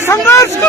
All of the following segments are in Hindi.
संघर्ष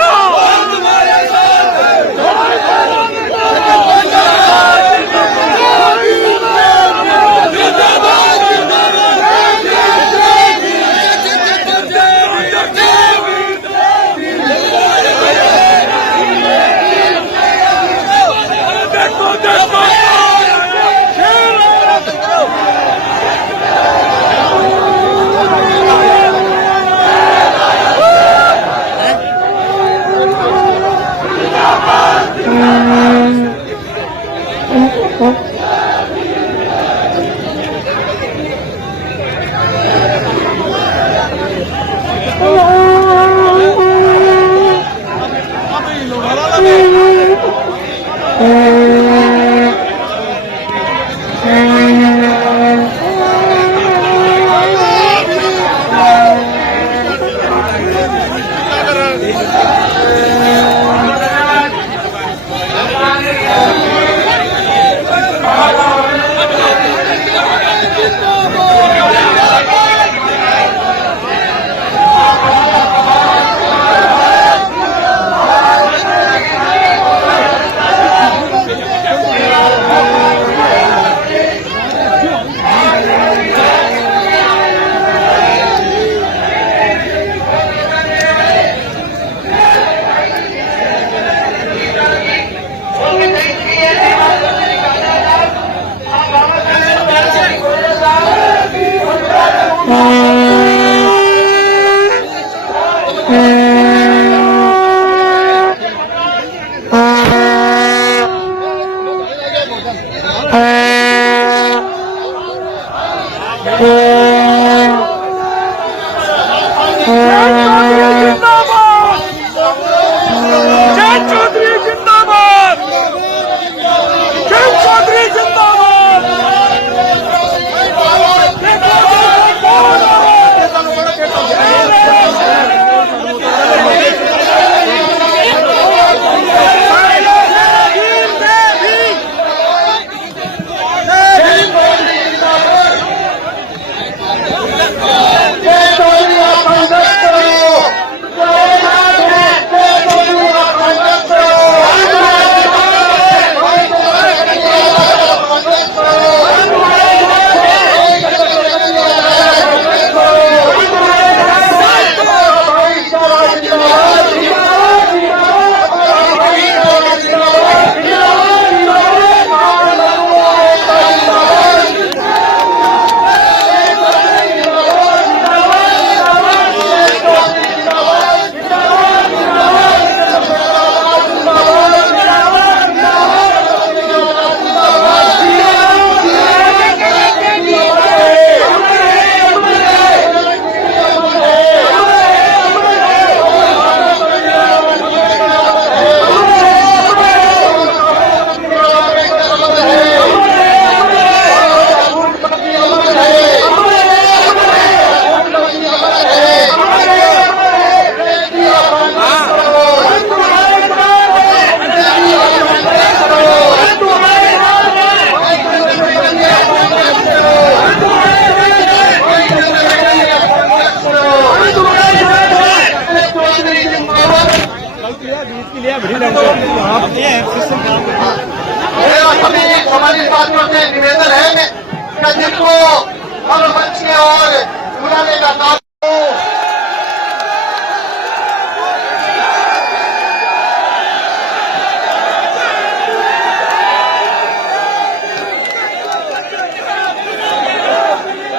का काम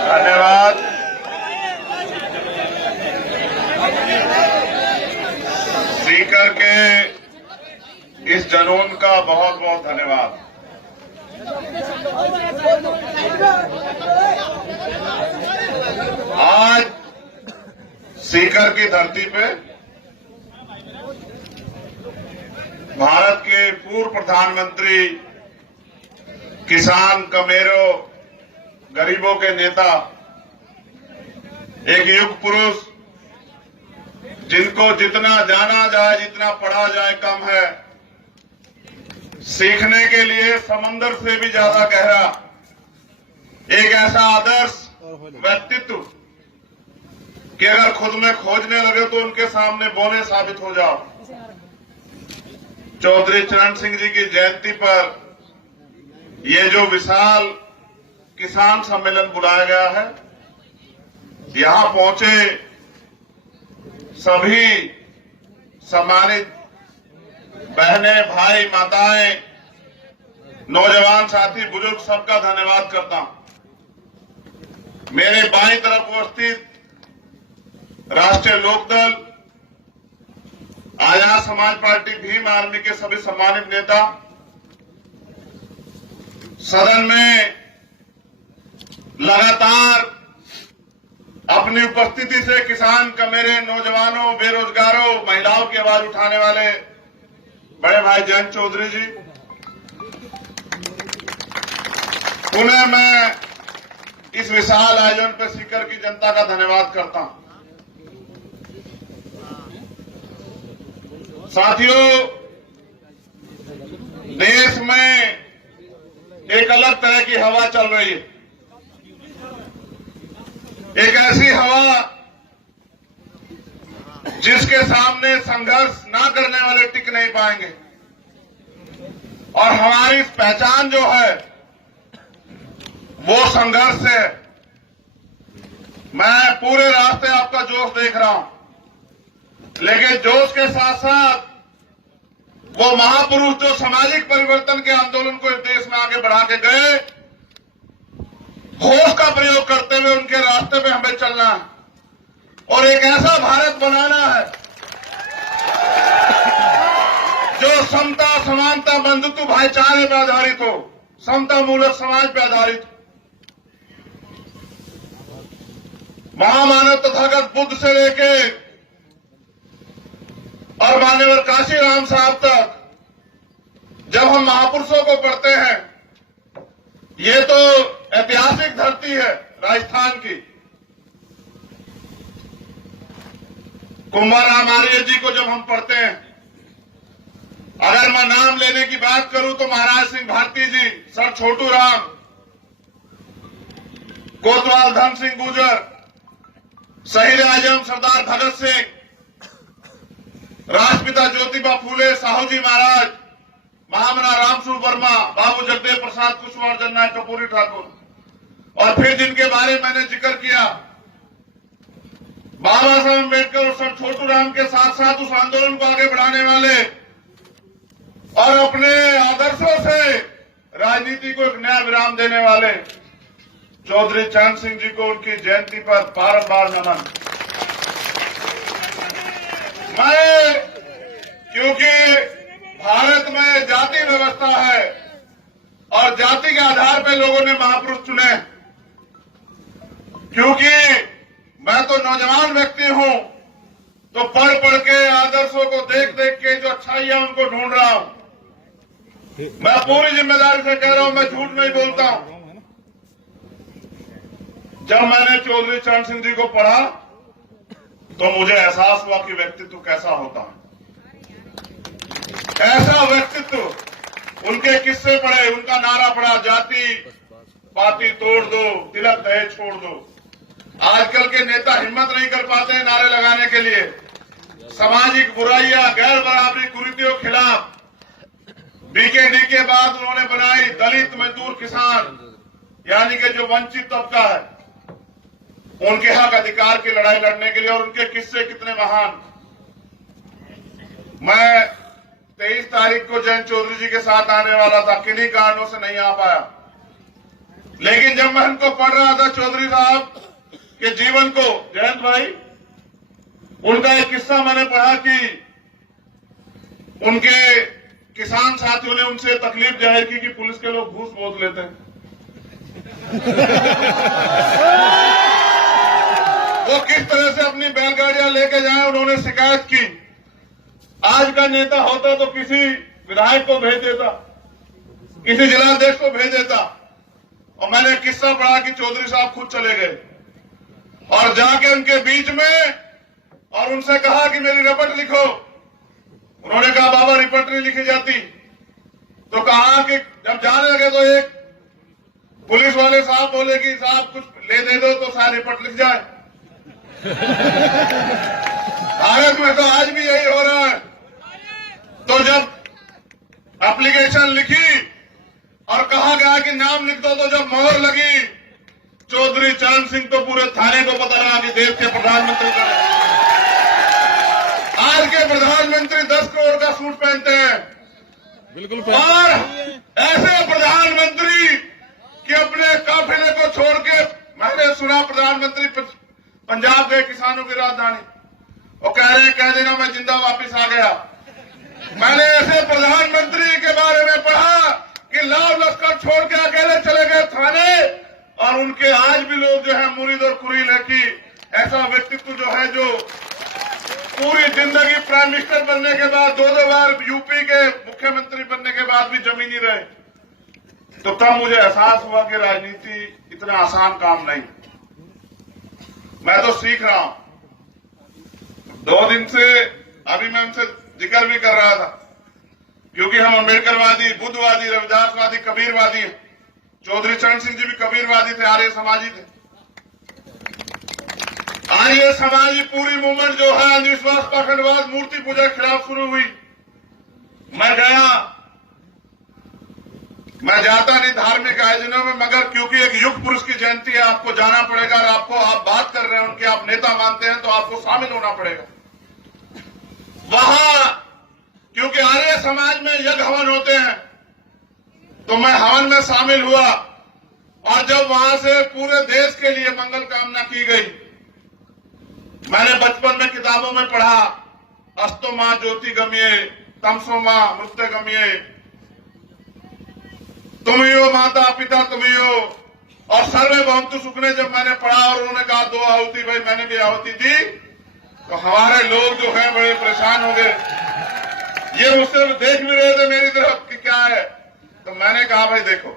धन्यवाद। स्पीकर के इस जुनून का बहुत बहुत धन्यवाद। आज सीकर की धरती पे भारत के पूर्व प्रधानमंत्री, किसान, कमेरों, गरीबों के नेता, एक युग पुरुष जिनको जितना जाना जाए, जितना पढ़ा जाए कम है, सीखने के लिए समंदर से भी ज्यादा गहरा एक ऐसा आदर्श व्यक्तित्व कि अगर खुद में खोजने लगे तो उनके सामने बोले साबित हो जाओ। चौधरी चरण सिंह जी की जयंती पर ये जो विशाल किसान सम्मेलन बुलाया गया है, यहां पहुंचे सभी सम्मानित बहनें, भाई, माताएं, नौजवान साथी, बुजुर्ग, सबका धन्यवाद करता हूं। मेरे बाईं तरफ उपस्थित राष्ट्रीय लोकदल, आजाद समाज पार्टी, भीम आर्मी के सभी सम्मानित नेता, सदन में लगातार अपनी उपस्थिति से किसान, कमेरे, नौजवानों, बेरोजगारों, महिलाओं की आवाज उठाने वाले बड़े भाई जयंत चौधरी जी, उन्हें मैं इस विशाल आयोजन पर सीकर की जनता का धन्यवाद करता हूं। साथियों, देश में एक अलग तरह की हवा चल रही है। एक ऐसी हवा जिसके सामने संघर्ष ना करने वाले टिक नहीं पाएंगे। और हमारी पहचान जो है वो संघर्ष है। मैं पूरे रास्ते आपका जोश देख रहा हूं, लेकिन जोश के साथ साथ वो महापुरुष जो सामाजिक परिवर्तन के आंदोलन को इस देश में आगे बढ़ा के गए, होश का प्रयोग करते हुए उनके रास्ते पे हमें चलना है और एक ऐसा भारत बनाना है जो समता, समानता, बंधुत्व, भाईचारे पर आधारित हो, समता मूलक समाज पर आधारित हो। महामानव तथागत बुद्ध से लेके और मान्यवर काशीराम साहब तक जब हम महापुरुषों को पढ़ते हैं, ये तो ऐतिहासिक धरती है राजस्थान की। कुंभाराम आर्य जी को जब हम पढ़ते हैं, अगर मैं नाम लेने की बात करूं तो महाराज सिंह भारती जी, सर छोटू राम, कोतवाल धन सिंह गुर्जर, शहीद आजम सरदार भगत सिंह, राष्ट्रपिता ज्योतिबा फूले, साहू जी महाराज, महामना रामसूर वर्मा, बाबू जगदेव प्रसाद कुशवाहा, जननायक कर्पूरी ठाकुर, और फिर जिनके बारे में मैंने जिक्र किया, बाबा साहब अम्बेडकर और सर छोटू राम के साथ साथ उस आंदोलन को आगे बढ़ाने वाले और अपने आदर्शों से राजनीति को एक नया विराम देने वाले चौधरी चरण सिंह जी को उनकी जयंती पर बारंबार नमन। मैं, क्योंकि भारत में जाति व्यवस्था है और जाति के आधार पर लोगों ने महापुरुष चुने, क्योंकि मैं तो नौजवान व्यक्ति हूं, तो पढ़ पढ़ के आदर्शों को देख देख के जो अच्छाई है उनको ढूंढ रहा हूं। मैं पूरी जिम्मेदारी से कह रहा हूं, मैं झूठ नहीं बोलता हूं। जब मैंने चौधरी चरण सिंह जी को पढ़ा तो मुझे एहसास हुआ कि व्यक्तित्व कैसा होता है। ऐसा व्यक्तित्व, उनके किस्से पढ़े, उनका नारा पढ़ा, जाति पाति तोड़ दो, तिलक दहेज छोड़ दो। आजकल के नेता हिम्मत नहीं कर पाते हैं नारे लगाने के लिए। सामाजिक बुराइयां, गैर बराबरी, कुरीतियों के खिलाफ बीकेडी के बाद उन्होंने बनाई दलित, मजदूर, किसान, यानी कि जो वंचित तबका है, उनके हक अधिकार की लड़ाई लड़ने के लिए, और उनके किस्से कितने महान। मैं 23 तारीख को जयंत चौधरी जी के साथ आने वाला था, किन्हीं कारणों से नहीं आ पाया। लेकिन जब मैं उनको पढ़ रहा था चौधरी साहब के जीवन को, जयंत भाई, उनका एक किस्सा मैंने पढ़ा कि उनके किसान साथियों ने उनसे तकलीफ जाहिर की कि पुलिस के लोग घूस बहुत लेते हैं। वो किस तरह से अपनी बैलगाड़ियां लेके जाए, उन्होंने शिकायत की। आज का नेता होता तो किसी विधायक को भेज देता, किसी जिलाध्यक्ष को भेज देता। और मैंने किस्सा पढ़ा कि चौधरी साहब खुद चले गए और जाके उनके बीच में और उनसे कहा कि मेरी रिपोर्ट लिखो। उन्होंने कहा बाबा रिपोर्ट नहीं लिखी जाती। तो कहा कि जब जाने लगे तो एक पुलिस वाले साहब बोले कि साहब कुछ ले दे दो तो सारी रिपोर्ट लिख जाए। भारत में तो आज भी यही हो रहा है। तो जब एप्लीकेशन लिखी और कहा गया कि नाम लिख दो, तो जब मोहर लगी, चौधरी चरण सिंह तो पूरे थाने को पता लगा कि देश के प्रधानमंत्री का है। आज के प्रधानमंत्री 10 करोड़ का सूट पहनते हैं, बिल्कुल। और ऐसे प्रधानमंत्री कि अपने काफिले को छोड़ के, मैंने सुना प्रधानमंत्री पंजाब गए किसानों की राजधानी, वो कह रहे हैं कह देना मैं जिंदा वापिस आ गया। मैंने ऐसे प्रधानमंत्री के बारे में पढ़ा कि लाव लश्कर छोड़ के अकेले चले गए थाने, और उनके आज भी लोग जो है मुरीद और कुरील है कि ऐसा व्यक्तित्व जो है जो पूरी जिंदगी प्राइम मिनिस्टर बनने के बाद, 2 बार यूपी के मुख्यमंत्री बनने के बाद भी जमी नहीं रहे। तो तब मुझे एहसास हुआ कि राजनीति इतना आसान काम नहीं। मैं तो सीख रहा हूं। 2 दिन से अभी मैं उनसे जिक्र भी कर रहा था, क्योंकि हम अम्बेडकरवादी, बुद्धवादी, रविदासवादी, कबीरवादी हैं। चौधरी चरण सिंह जी भी कबीरवादी थे, आर्य समाजी थे। आर्य समाजी पूरी मूवमेंट जो है अंधविश्वास, पाखंडवाद, मूर्ति पूजा के खिलाफ शुरू हुई। मैं जाता नहीं धार्मिक आयोजनों में, मगर क्योंकि एक युग पुरुष की जयंती है, आपको जाना पड़ेगा। और आपको, आप बात कर रहे हैं उनके, आप नेता मानते हैं, तो आपको शामिल होना पड़ेगा वहां। क्योंकि आर्य समाज में यज्ञ हवन होते हैं, तो मैं हवन में शामिल हुआ। और जब वहां से पूरे देश के लिए मंगल कामना की गई, मैंने बचपन में किताबों में पढ़ा, अस्तो मां ज्योति गम्ये, तमसो मां मृत्य गम्ये, तुम ही हो माता पिता तुम ही हो, और सर्वे भवन्तु सुखने जब मैंने पढ़ा और उन्होंने कहा 2 आहुति, भाई मैंने भी आहुति दी, तो हमारे लोग जो हैं बड़े परेशान हो गए। ये मुझसे देख भी रहे थे मेरी तरफ कि क्या है। तो मैंने कहा भाई देखो,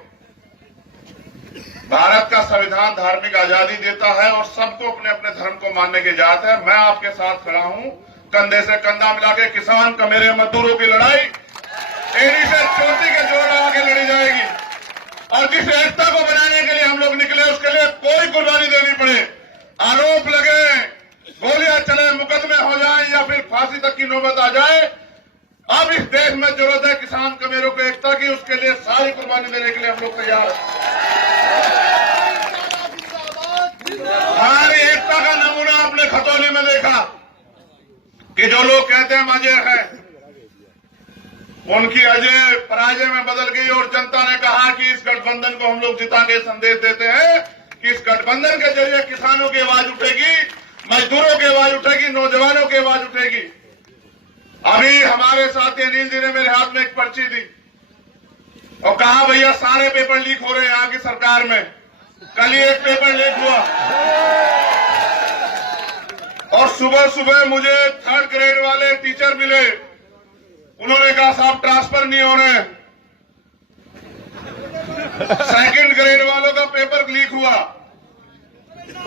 भारत का संविधान धार्मिक आजादी देता है और सबको अपने अपने धर्म को मानने की इजाजत है। मैं आपके साथ खड़ा हूं, कंधे से कंधा मिला के किसान का मेरे मजदूरों की लड़ाई एड़ी से चोटी के जोड़ लगा के लड़ी जाएगी। और जिस एकता को बनाने के लिए हम लोग निकले, उसके लिए कोई कुर्बानी देनी पड़े, आरोप लगे, गोलियां चले, मुकदमे हो जाए या फिर फांसी तक की नौबत आ जाए, अब इस देश में जरूरत है किसान कमेरों को एकता की। उसके लिए सारी कुर्बानी देने के लिए हम लोग तैयार हैं। हमारी एकता का नमूना आपने खतौली में देखा कि जो लोग कहते हैं अजय है, उनकी अजय पराजय में बदल गई। और जनता ने कहा कि इस गठबंधन को हम लोग जिता के संदेश देते हैं कि इस गठबंधन के जरिए किसानों की आवाज उठेगी, मजदूरों की आवाज उठेगी, नौजवानों की आवाज उठेगी। अभी हमारे साथी अनिल जी ने मेरे हाथ में एक पर्ची दी और कहा भैया सारे पेपर लीक हो रहे हैं यहाँ की सरकार में। कल ही एक पेपर लीक हुआ और सुबह सुबह मुझे 3rd ग्रेड वाले टीचर मिले। उन्होंने कहा साहब ट्रांसफर नहीं हो रहे। 2nd ग्रेड वालों का पेपर लीक हुआ।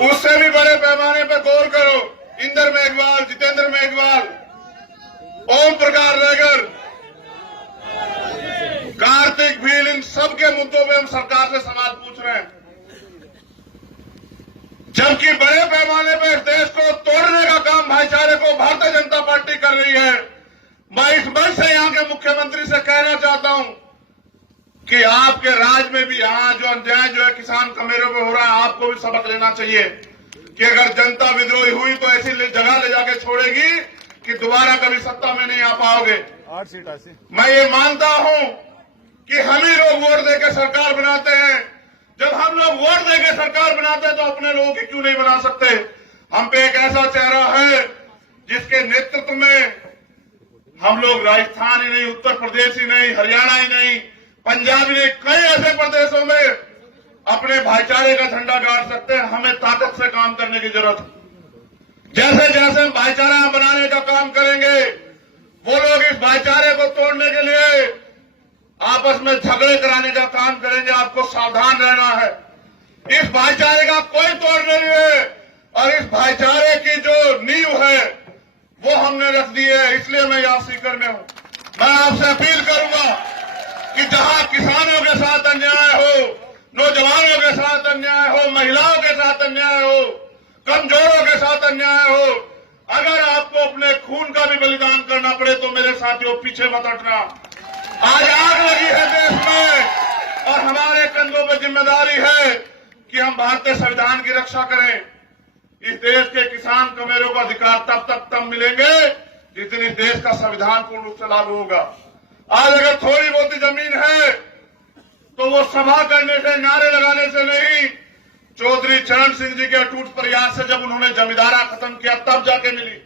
उससे भी बड़े पैमाने पर गौर करो, इंदर मेघवाल, जितेंद्र मेघवाल, ओम प्रकाश रेगर, कार्तिक भील, इन सबके मुद्दों पे हम सरकार से सवाल पूछ रहे हैं। जबकि बड़े पैमाने पर इस देश को तोड़ने का काम भाईचारे को भारतीय जनता पार्टी कर रही है। मैं इस मंच से यहाँ के मुख्यमंत्री से कहना चाहता हूं कि आपके राज में भी यहाँ जो अन्याय जो है किसान कमेरों पे हो रहा है, आपको भी सबक लेना चाहिए। कि अगर जनता विद्रोही हुई तो ऐसी जगह ले जाके छोड़ेगी कि दोबारा कभी सत्ता में नहीं आ पाओगे। 8 सीट ऐसी। मैं ये मानता हूं कि हम ही लोग वोट देकर सरकार बनाते हैं। जब हम लोग वोट देकर सरकार बनाते हैं तो अपने लोगों की क्यों नहीं बना सकते। हम पे एक ऐसा चेहरा है जिसके नेतृत्व में हम लोग राजस्थान ही नहीं, उत्तर प्रदेश ही नहीं, हरियाणा ही नहीं, पंजाब ही नहीं, कई ऐसे प्रदेशों में अपने भाईचारे का झंडा गाड़ सकते हैं। हमें ताकत से काम करने की जरूरत है। जैसे जैसे हम भाईचारा बनाने का काम करेंगे, वो लोग इस भाईचारे को तोड़ने के लिए आपस में झगड़े कराने का काम करेंगे। आपको सावधान रहना है। इस भाईचारे का कोई तोड़ नहीं है और इस भाईचारे की जो नींव है वो हमने रख दी है। इसलिए मैं यहां सीकर में हूं। मैं आपसे अपील करूंगा कि जहां किसानों के साथ अन्याय हो, नौजवानों के साथ अन्याय हो, महिलाओं के साथ अन्याय हो, कमजोरों के साथ अन्याय हो, अगर आपको अपने खून का भी बलिदान करना पड़े तो मेरे साथियों पीछे मत हटना। आज आग लगी है देश में और हमारे कंधों पर जिम्मेदारी है कि हम भारतीय संविधान की रक्षा करें। इस देश के किसान कमेरों को अधिकार तब मिलेंगे जिस दिन इस देश का संविधान पूर्ण रूप से लागू होगा। आज अगर थोड़ी बहुत जमीन है तो वो सभा करने से, नारे लगाने से नहीं, चौधरी चरण सिंह जी के अटूट प्रयास से जब उन्होंने जमींदारा खत्म किया तब जाके मिली।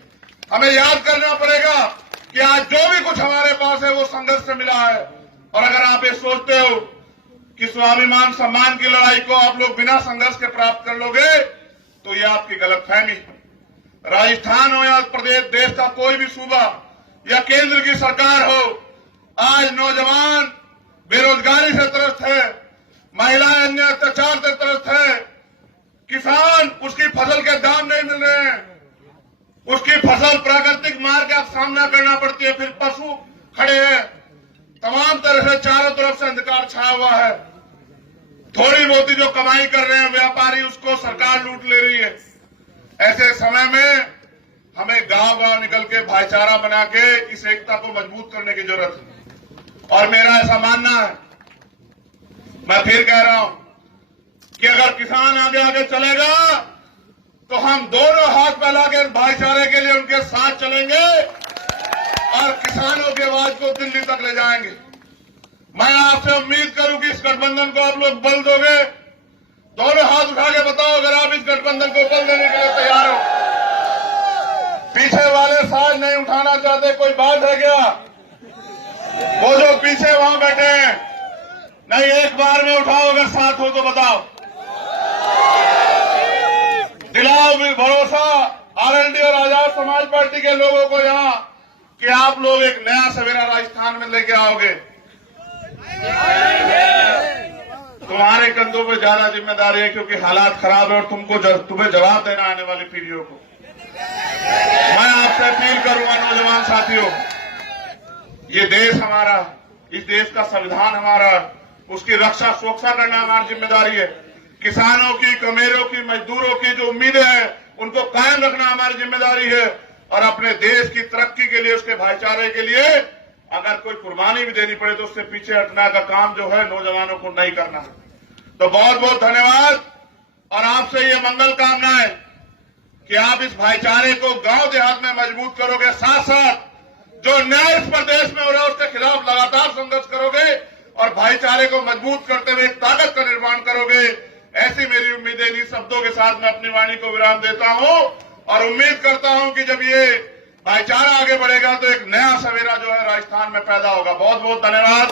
हमें याद करना पड़ेगा कि आज जो भी कुछ हमारे पास है वो संघर्ष से मिला है। और अगर आप ये सोचते हो कि स्वाभिमान सम्मान की लड़ाई को आप लोग बिना संघर्ष के प्राप्त कर लोगे तो ये आपकी गलतफहमी। राजस्थान हो या प्रदेश, देश का कोई भी सूबा या केंद्र की सरकार हो, आज नौजवान बेरोजगारी से त्रस्त है, महिलाएं अन्य अत्याचार से त्रस्त है, किसान उसकी फसल के दाम नहीं मिल रहे हैं, उसकी फसल प्राकृतिक मार का सामना करना पड़ती है, फिर पशु खड़े हैं, तमाम तरह से चारों तरफ से अंधकार छाया हुआ है। थोड़ी बहुत जो कमाई कर रहे हैं व्यापारी, उसको सरकार लूट ले रही है। ऐसे समय में हमें गांव-गांव निकल के भाईचारा बना के इस एकता को मजबूत करने की जरूरत है। और मेरा ऐसा मानना है, मैं फिर कह रहा हूं कि अगर किसान आगे आगे चलेगा तो हम दोनों हाथ फैला के भाईचारे के लिए उनके साथ चलेंगे और किसानों की आवाज को दिल्ली तक ले जाएंगे। मैं आपसे उम्मीद करूं कि इस गठबंधन को आप लोग बल दोगे। दोनों हाथ उठा के बताओ अगर आप इस गठबंधन को बल देने के लिए तैयार हो। पीछे वाले साथ नहीं उठाना चाहते, कोई बात है क्या? वो जो पीछे वहां बैठे हैं, नहीं एक बार में उठाओ, अगर साथ हो तो बताओ। दिलाओ भी भरोसा आरएलडी और आजाद समाज पार्टी के लोगों को यहाँ कि आप लोग एक नया सवेरा राजस्थान में लेके आओगे। तुम्हारे कंधों पे ज्यादा जिम्मेदारी है क्योंकि हालात खराब है और तुम्हें जवाब देना आने वाली पीढ़ियों को। मैं आपसे अपील करूंगा नौजवान साथियों, ये देश हमारा, इस देश का संविधान हमारा, उसकी रक्षा सुरक्षा करना हमारी जिम्मेदारी है। किसानों की, कमेरों की, मजदूरों की जो उम्मीदें हैं उनको कायम रखना हमारी जिम्मेदारी है। और अपने देश की तरक्की के लिए, उसके भाईचारे के लिए अगर कोई कुर्बानी भी देनी पड़े तो उससे पीछे हटने का काम जो है नौजवानों को नहीं करना है। तो बहुत बहुत धन्यवाद और आपसे ये मंगल कामनाएं कि आप इस भाईचारे को गांव देहात में मजबूत करोगे, साथ साथ जो न्याय इस प्रदेश में हो रहा है उसके खिलाफ लगातार संघर्ष करोगे और भाईचारे को मजबूत करते हुए एक ताकत का निर्माण करोगे। ऐसी मेरी उम्मीदें, इन्हीं शब्दों के साथ मैं अपनी वाणी को विराम देता हूं और उम्मीद करता हूं कि जब ये भाईचारा आगे बढ़ेगा तो एक नया सवेरा जो है राजस्थान में पैदा होगा। बहुत बहुत धन्यवाद।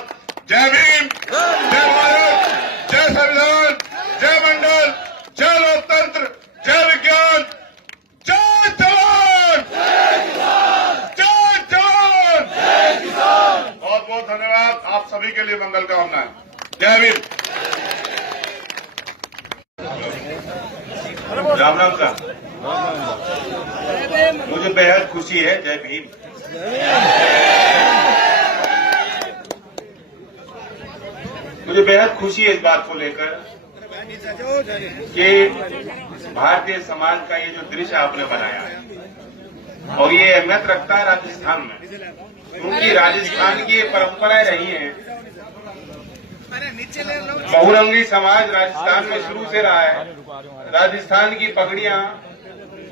जय भीम, जय भारत, जय संविधान, जय मंडल, जय लोकतंत्र, जय विज्ञान, जय जवान, जय जवान। बहुत बहुत धन्यवाद। आप सभी के लिए मंगल कामनाएं। जय भीम। राम राम साहब, मुझे बेहद खुशी है। जय भीम। मुझे बेहद खुशी है इस बात को लेकर कि भारतीय समाज का ये जो दृश्य आपने बनाया है और ये अहमियत रखता है राजस्थान में, क्योंकि राजस्थान की ये परंपराएं रही हैं। बहुरंगी समाज राजस्थान में शुरू से रहा है। राजस्थान की पगड़ियां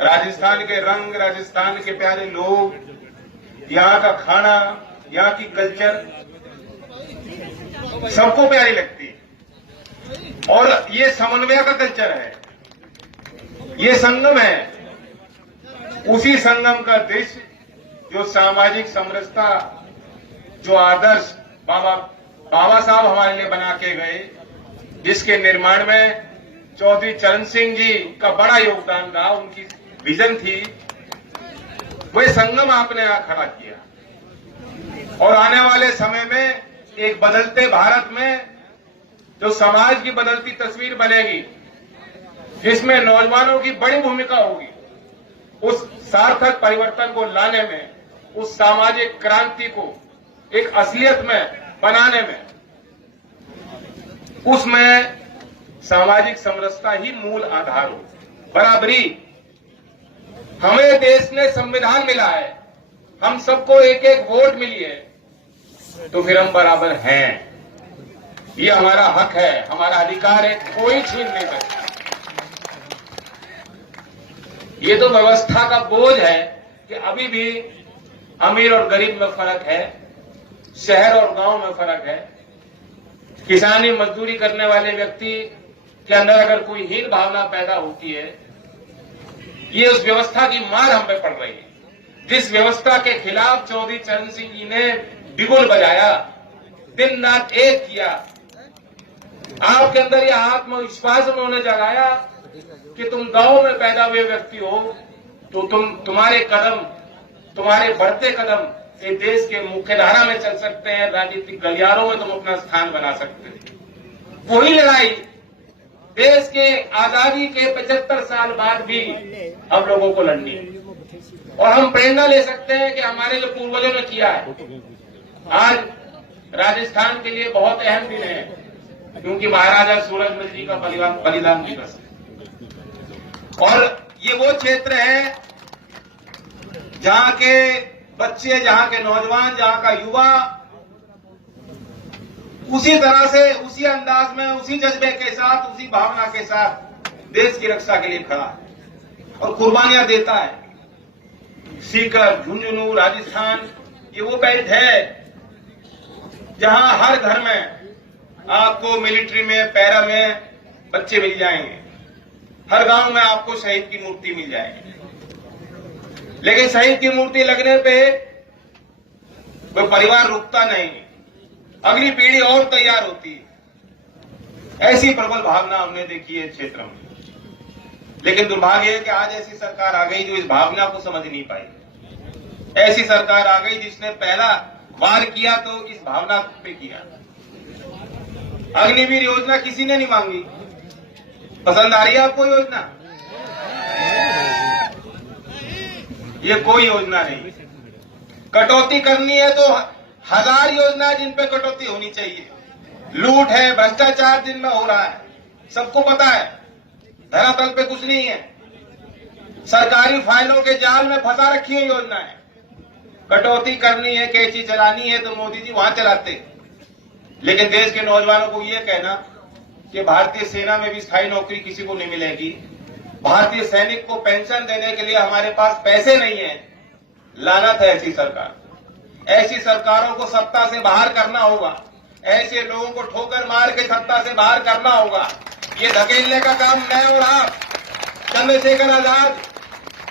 राजस्थान के रंग, राजस्थान के प्यारे लोग, यहाँ का खाना, यहाँ की कल्चर सबको प्यारी लगती है। और ये समन्वय का कल्चर है, ये संगम है। उसी संगम का दृश्य जो सामाजिक समरसता, जो आदर्श बाबा साहब हमारे लिए बना के गए, जिसके निर्माण में चौधरी चरण सिंह जी का बड़ा योगदान रहा, उनकी विजन थी, वह संगम आपने यहां खड़ा किया। और आने वाले समय में एक बदलते भारत में जो समाज की बदलती तस्वीर बनेगी, जिसमें नौजवानों की बड़ी भूमिका होगी, उस सार्थक परिवर्तन को लाने में, उस सामाजिक क्रांति को एक असलियत में बनाने में, उसमें सामाजिक समरसता ही मूल आधार हो। बराबरी, हमें देश ने संविधान मिला है, हम सबको एक एक वोट मिली है, तो फिर हम बराबर हैं। ये हमारा हक है, हमारा अधिकार है, कोई छीन नहीं सकता। ये तो व्यवस्था का बोझ है कि अभी भी अमीर और गरीब में फर्क है, शहर और गांव में फर्क है। किसानी मजदूरी करने वाले व्यक्ति के अंदर अगर कोई हीन भावना पैदा होती है, ये उस व्यवस्था की मार हम पे पड़ रही है। जिस व्यवस्था के खिलाफ चौधरी चरण सिंह जी ने बिगुल बजाया, दिन रात एक किया, आपके अंदर यह आत्मविश्वास उन्होंने जगाया कि तुम गांव में पैदा हुए व्यक्ति हो, तो तुम्हारे कदम, तुम्हारे बढ़ते कदम ये देश के मुख्यधारा में चल सकते हैं, राजनीतिक गलियारों में तुम अपना स्थान बना सकते हो। वही लड़ाई देश के आजादी के 75 साल बाद भी हम लोगों को लड़नी है। और हम प्रेरणा ले सकते हैं कि हमारे जो पूर्वजों ने किया है। आज राजस्थान के लिए बहुत अहम दिन है, क्योंकि महाराजा सूरजमल जी का बलिदान दिवस है। और ये वो क्षेत्र है जहां के बच्चे, जहां के नौजवान, जहां का युवा उसी तरह से, उसी अंदाज में, उसी जज्बे के साथ, उसी भावना के साथ देश की रक्षा के लिए खड़ा है और कुर्बानियां देता है। सीकर, झुंझुनू, राजस्थान, ये वो बेल्ट है जहां हर घर में आपको मिलिट्री में, पैरा में बच्चे मिल जाएंगे, हर गांव में आपको शहीद की मूर्ति मिल जाएगी। लेकिन शहीद की मूर्ति लगने पे कोई परिवार रुकता नहीं, अगली पीढ़ी और तैयार होती है। ऐसी प्रबल भावना हमने देखी है क्षेत्र में। लेकिन दुर्भाग्य है कि आज ऐसी सरकार आ गई जो इस भावना को समझ नहीं पाई। ऐसी सरकार आ गई जिसने पहला वार किया तो इस भावना पे किया। अग्निवीर योजना किसी ने नहीं मांगी। पसंद आ रही है आपको योजना? ये कोई योजना नहीं। कटौती करनी है तो 1000 योजना जिन पे कटौती होनी चाहिए। लूट है, भ्रष्टाचार दिन में हो रहा है, सबको पता है। धरातल पे कुछ नहीं है। सरकारी फाइलों के जाल में फंसा रखी है योजनाएं। कटौती करनी है, कैंची चलानी है तो मोदी जी वहां चलाते। लेकिन देश के नौजवानों को यह कहना कि भारतीय सेना में भी स्थायी नौकरी किसी को नहीं मिलेगी, भारतीय सैनिक को पेंशन देने के लिए हमारे पास पैसे नहीं है, लानत है ऐसी सरकार। ऐसी सरकारों को सत्ता से बाहर करना होगा। ऐसे लोगों को ठोकर मार के सत्ता से बाहर करना होगा। ये धकेलने का काम मैं और आप, चंद्रशेखर आजाद,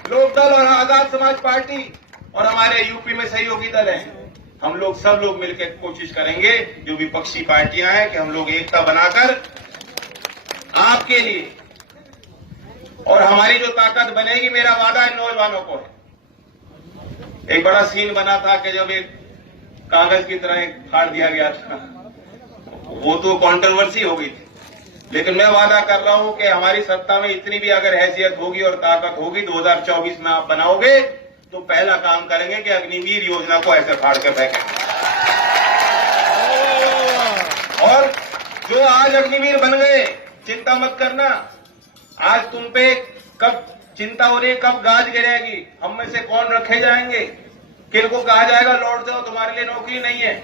लोकदल और आजाद समाज पार्टी और हमारे यूपी में सहयोगी दल हैं, हम लोग सब लोग मिलकर कोशिश करेंगे, जो विपक्षी पार्टियां हैं, कि हम लोग एकता बनाकर आपके लिए, और हमारी जो ताकत बनेगी, मेरा वादा है नौजवानों को। एक बड़ा सीन बना था कि जब एक कागज की तरह एक फाड़ दिया गया था, वो तो कंट्रोवर्सी हो गई थी। लेकिन मैं वादा कर रहा हूं कि हमारी सत्ता में इतनी भी अगर हैसियत होगी और ताकत होगी, 2024 में आप बनाओगे तो पहला काम करेंगे कि अग्निवीर योजना को ऐसे फाड़ कर फेंकेंगे। और जो आज अग्निवीर बन गए, चिंता मत करना। आज तुम पे कब चिंता हो रही है, कब गाज गिरेगी, हम में से कौन रखे जाएंगे, किनको कहा जाएगा लौट जाओ, तुम्हारे लिए नौकरी नहीं है।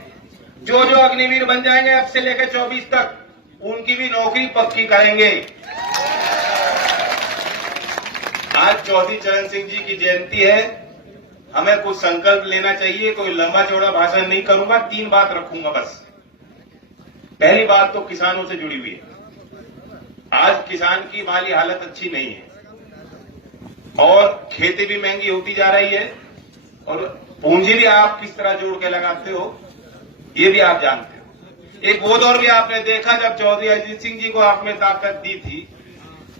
जो जो अग्निवीर बन जाएंगे अब से लेकर 24 तक, उनकी भी नौकरी पक्की करेंगे। आज चौधरी चरण सिंह जी की जयंती है, हमें कुछ संकल्प लेना चाहिए। कोई लंबा चौड़ा भाषण नहीं करूंगा, 3 बात रखूंगा बस। पहली बात तो किसानों से जुड़ी हुई है। आज किसान की माली हालत अच्छी नहीं है और खेती भी महंगी होती जा रही है और पूंजी भी आप किस तरह जोड़ के लगाते हो ये भी आप जानते हो। एक वो दौर भी आपने देखा जब चौधरी अजीत सिंह जी को आपने ताकत दी थी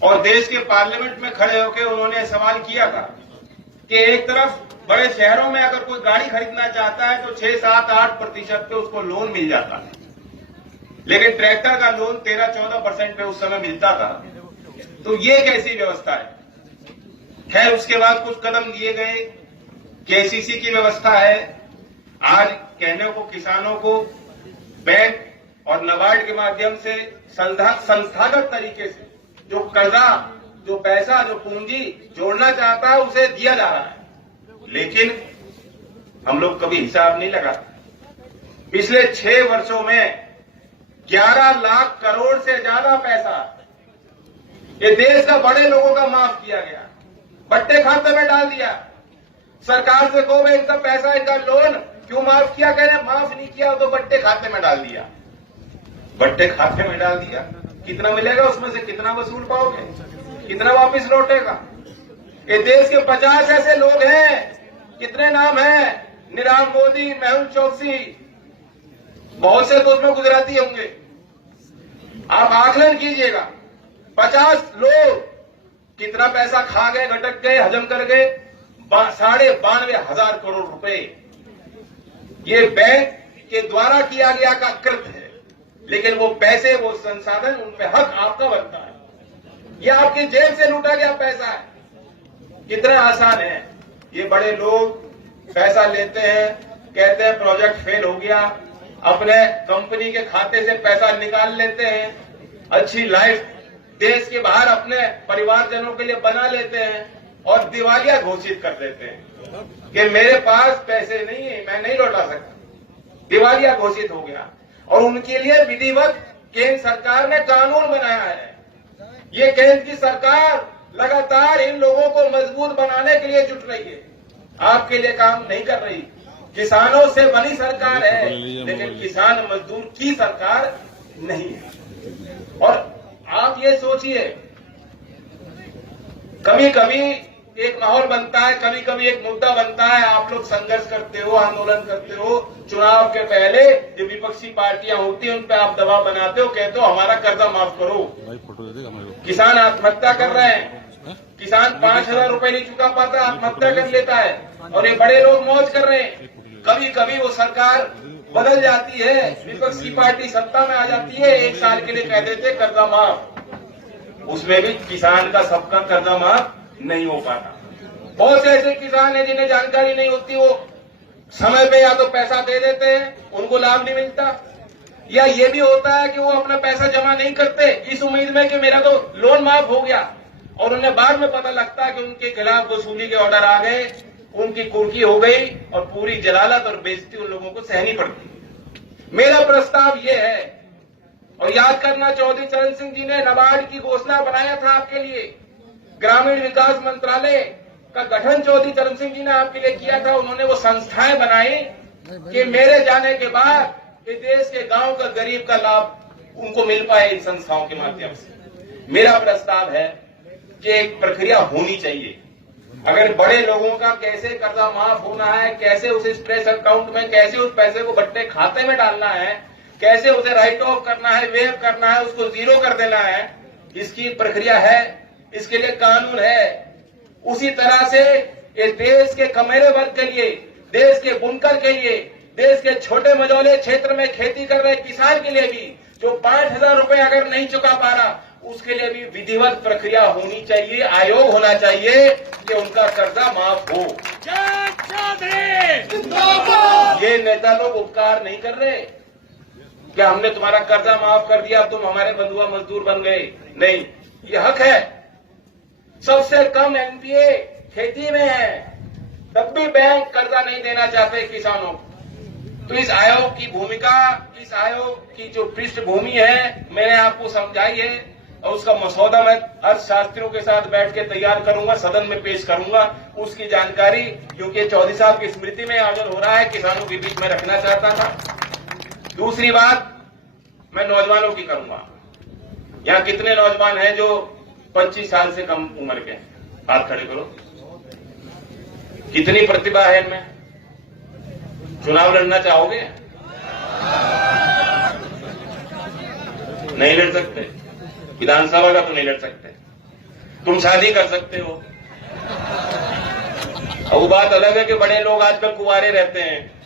और देश के पार्लियामेंट में खड़े होकर उन्होंने सवाल किया था कि एक तरफ बड़े शहरों में अगर कोई गाड़ी खरीदना चाहता है तो 6, 7, 8% पे उसको लोन मिल जाता है, लेकिन ट्रैक्टर का लोन 13-14% पे उस समय मिलता था। तो ये कैसी व्यवस्था है? खैर उसके बाद कुछ कदम लिए गए, केसीसी की व्यवस्था है। आज कहने को किसानों को बैंक और नाबार्ड के माध्यम से संस्थागत तरीके से जो कर्जा, जो पैसा, जो पूंजी जोड़ना चाहता है उसे दिया जा रहा है, लेकिन हम लोग कभी हिसाब नहीं लगाते। पिछले 6 वर्षों में 11 लाख करोड़ से ज्यादा पैसा ये देश का बड़े लोगों का माफ किया गया, बट्टे खाते में डाल दिया। सरकार से कहो भाई इनका पैसा, इनका लोन क्यों माफ किया? कह रहे माफ नहीं किया तो बट्टे खाते में डाल दिया। बट्टे खाते में डाल दिया, कितना मिलेगा उसमें से? कितना वसूल पाओगे? कितना वापस लौटेगा? ये देश के 50 ऐसे लोग हैं, कितने नाम हैं? नीरव मोदी, मेहुल चोकसी, बहुत से तो उसमें गुजराती होंगे। आप आकलन कीजिएगा, 50 लोग कितना पैसा खा गए, घटक गए, हजम कर गए? 92,500 करोड़ रुपए ये बैंक के द्वारा किया गया का कृत है, लेकिन वो पैसे, वो संसाधन, उन पे हक आपका बनता है। ये आपकी जेब से लूटा गया पैसा है। कितना आसान है, ये बड़े लोग पैसा लेते हैं, कहते हैं प्रोजेक्ट फेल हो गया, अपने कंपनी के खाते से पैसा निकाल लेते हैं, अच्छी लाइफ देश के बाहर अपने परिवारजनों के लिए बना लेते हैं और दिवालिया घोषित कर देते हैं कि मेरे पास पैसे नहीं है, मैं नहीं लौटा सकता। दिवालिया घोषित हो गया और उनके लिए विधिवत केंद्र सरकार ने कानून बनाया है। ये केंद्र की सरकार लगातार इन लोगों को मजबूत बनाने के लिए जुट रही है, आपके लिए काम नहीं कर रही। किसानों से बनी सरकार है, लेकिन किसान मजदूर की सरकार नहीं है। और आप ये सोचिए, कभी कभी एक माहौल बनता है, कभी कभी एक मुद्दा बनता है, आप लोग संघर्ष करते हो, आंदोलन करते हो, चुनाव के पहले जो विपक्षी पार्टियां होती हैं उन पे आप दबाव बनाते हो, कहते हो हमारा कर्जा माफ करो। किसान आत्महत्या कर रहे हैं, किसान 5,000 रुपए नहीं चुका पाता, आत्महत्या कर लेता है और ये बड़े लोग मौज कर रहे हैं। कभी कभी वो सरकार बदल जाती है, विपक्षी पार्टी सत्ता में आ जाती है, 1 साल के लिए कह देते कर्जा माफ, उसमें भी किसान का सबका कर्जा माफ नहीं हो पाता। बहुत से ऐसे किसान हैं जिन्हें जानकारी नहीं होती, वो समय पे या तो पैसा दे देते हैं, उनको लाभ नहीं मिलता, या ये भी होता है कि वो अपना पैसा जमा नहीं करते इस उम्मीद में कि मेरा तो लोन माफ हो गया, और उन्हें बाद में पता लगता है कि उनके खिलाफ वसूली के ऑर्डर आ गए, उनकी कुर्की हो गई और पूरी जलालत और बेइज्जती उन लोगों को सहनी पड़ती। मेरा प्रस्ताव ये है, और याद करना चौधरी चरण सिंह जी ने नाबार्ड की घोषणा बनाया था आपके लिए, ग्रामीण विकास मंत्रालय का गठन चौधरी चरण सिंह जी ने आपके लिए किया था। उन्होंने वो संस्थाएं बनाई कि मेरे जाने के बाद इस देश के गांव का गरीब का लाभ उनको मिल पाए इन संस्थाओं के माध्यम से। मेरा प्रस्ताव है कि एक प्रक्रिया होनी चाहिए, अगर बड़े लोगों का कैसे कर्जा माफ होना है, कैसे उसे स्ट्रेस अकाउंट में, कैसे उस पैसे को बट्टे खाते में डालना है, कैसे उसे राइट ऑफ करना है, वेव करना है, उसको जीरो कर देना है, इसकी प्रक्रिया है, इसके लिए कानून है। उसी तरह से इस देश के कमेरे वर्ग के लिए, देश के बुनकर के लिए, देश के छोटे मझौले क्षेत्र में खेती कर रहे किसान के लिए भी जो 5,000 रुपए अगर नहीं चुका पा रहा, उसके लिए भी विधिवत प्रक्रिया होनी चाहिए, आयोग होना चाहिए कि उनका कर्जा माफ हो। ये नेता लोग उपकार नहीं कर रहे क्या हमने तुम्हारा कर्जा माफ कर दिया, अब तुम हमारे बंधुआ मजदूर बन गए? नहीं, ये हक है। सबसे कम एनपीए खेती में है, तब भी बैंक कर्जा नहीं देना चाहते किसानों को। तो इस आयोग की भूमिका, इस आयोग की जो पृष्ठभूमि है मैंने आपको समझाई है। और उसका मसौदा मैं अर्थशास्त्रियों के साथ बैठ के तैयार करूंगा, सदन में पेश करूंगा। उसकी जानकारी, क्योंकि चौधरी साहब की स्मृति में आयोजन हो रहा है, किसानों के बीच में रखना चाहता था। दूसरी बात मैं नौजवानों की करूंगा। यहां कितने नौजवान हैं जो 25 साल से कम उम्र के हैं? हाथ खड़े करो। कितनी प्रतिभा है इनमें? चुनाव लड़ना चाहोगे? नहीं लड़ सकते। विधानसभा का तो नहीं लड़ सकते। तुम शादी कर सकते हो। और वो बात अलग है कि बड़े लोग आजकल कुंवारे रहते हैं,